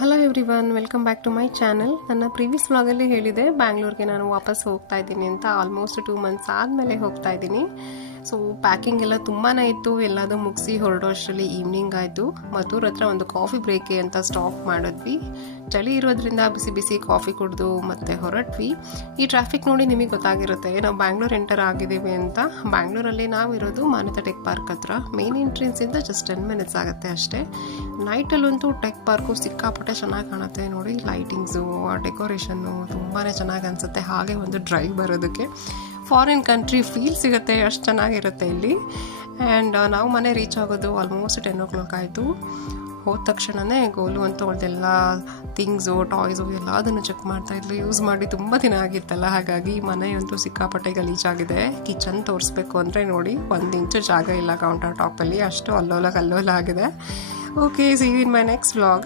Hello everyone, welcome back to my channel. ನನ್ನ previous ವ್ಲಾಗಲ್ಲಿ ಹೇಳಿದೆ ಬ್ಯಾಂಗ್ಳೂರ್ಗೆ ನಾನು ವಾಪಸ್ ಹೋಗ್ತಾ ಇದ್ದೀನಿ ಅಂತ. ಆಲ್ಮೋಸ್ಟ್ 2 ಮಂತ್ಸ್ ಆದಮೇಲೆ ಹೋಗ್ತಾ ಇದ್ದೀನಿ. ಸೊ ಪ್ಯಾಕಿಂಗ್ ಎಲ್ಲ ತುಂಬಾ ಇತ್ತು. ಎಲ್ಲದೂ ಮುಗಿಸಿ ಹೊರಡೋ ಅಷ್ಟರಲ್ಲಿ ಈವ್ನಿಂಗ್ ಆಯಿತು. ಮದ್ದೂರ್ ಹತ್ರ ಒಂದು ಕಾಫಿ ಬ್ರೇಕ್ಗೆ ಅಂತ ಸ್ಟಾಪ್ ಮಾಡಿದ್ವಿ. ಚಳಿ ಇರೋದ್ರಿಂದ ಬಿಸಿ ಬಿಸಿ ಕಾಫಿ ಕುಡಿದು ಮತ್ತೆ ಹೊರಟ್ವಿ. ಈ ಟ್ರಾಫಿಕ್ ನೋಡಿ ನಿಮಗೆ ಗೊತ್ತಾಗಿರುತ್ತೆ ನಾವು ಬ್ಯಾಂಗ್ಳೂರ್ ಎಂಟರ್ ಆಗಿದ್ದೀವಿ ಅಂತ. ಬ್ಯಾಂಗ್ಳೂರಲ್ಲಿ ನಾವಿರೋದು ಮಾನ್ಯತಾ ಟೆಕ್ ಪಾರ್ಕ್ ಹತ್ರ. ಮೇನ್ ಎಂಟ್ರೆನ್ಸಿಂದ ಜಸ್ಟ್ 10 ಮಿನಿಟ್ಸ್ ಆಗುತ್ತೆ ಅಷ್ಟೇ. ನೈಟಲ್ಲಂತೂ ಟೆಕ್ ಪಾರ್ಕು ಸಿಕ್ಕಾಪಟ್ಟೆ ಚೆನ್ನಾಗಿ ಕಾಣುತ್ತೆ ನೋಡಿ. ಲೈಟಿಂಗ್ಸು, ಆ ಡೆಕೋರೇಷನ್ನು ತುಂಬಾ ಚೆನ್ನಾಗಿ ಅನಿಸುತ್ತೆ. ಹಾಗೆ ಒಂದು ಡ್ರೈವ್ ಬರೋದಕ್ಕೆ ಫಾರಿನ್ ಕಂಟ್ರಿ ಫೀಲ್ ಸಿಗುತ್ತೆ, ಅಷ್ಟು ಚೆನ್ನಾಗಿರುತ್ತೆ ಇಲ್ಲಿ. ಆ್ಯಂಡ್ ನಾವು ಮನೆ ರೀಚ್ ಆಗೋದು ಆಲ್ಮೋಸ್ಟ್ 10 o'clock ಆಯಿತು. ಹೋದ ತಕ್ಷಣವೇ ಗೋಲು ಅಂತ ಅವ್ರದ್ದೆಲ್ಲ ಥಿಂಗ್ಸು, ಟಾಯ್ಸು ಎಲ್ಲದನ್ನು ಚೆಕ್ ಮಾಡ್ತಾಯಿದ್ಲು. ಯೂಸ್ ಮಾಡಿ ತುಂಬ ದಿನ ಆಗಿತ್ತಲ್ಲ, ಹಾಗಾಗಿ ಮನೆಯಂತೂ ಸಿಕ್ಕಾಪಟ್ಟೆ ಗಲೀಜಾಗಿದೆ. ಕಿಚನ್ ತೋರಿಸ್ಬೇಕು ಅಂದರೆ ನೋಡಿ 1 ಇಂಚು ಜಾಗ ಇಲ್ಲ ಕೌಂಟರ್ ಟಾಪಲ್ಲಿ, ಅಷ್ಟು ಅಲ್ಲೋಲ ಕಲ್ಲೋಲ ಆಗಿದೆ. Okay, see you in my next vlog.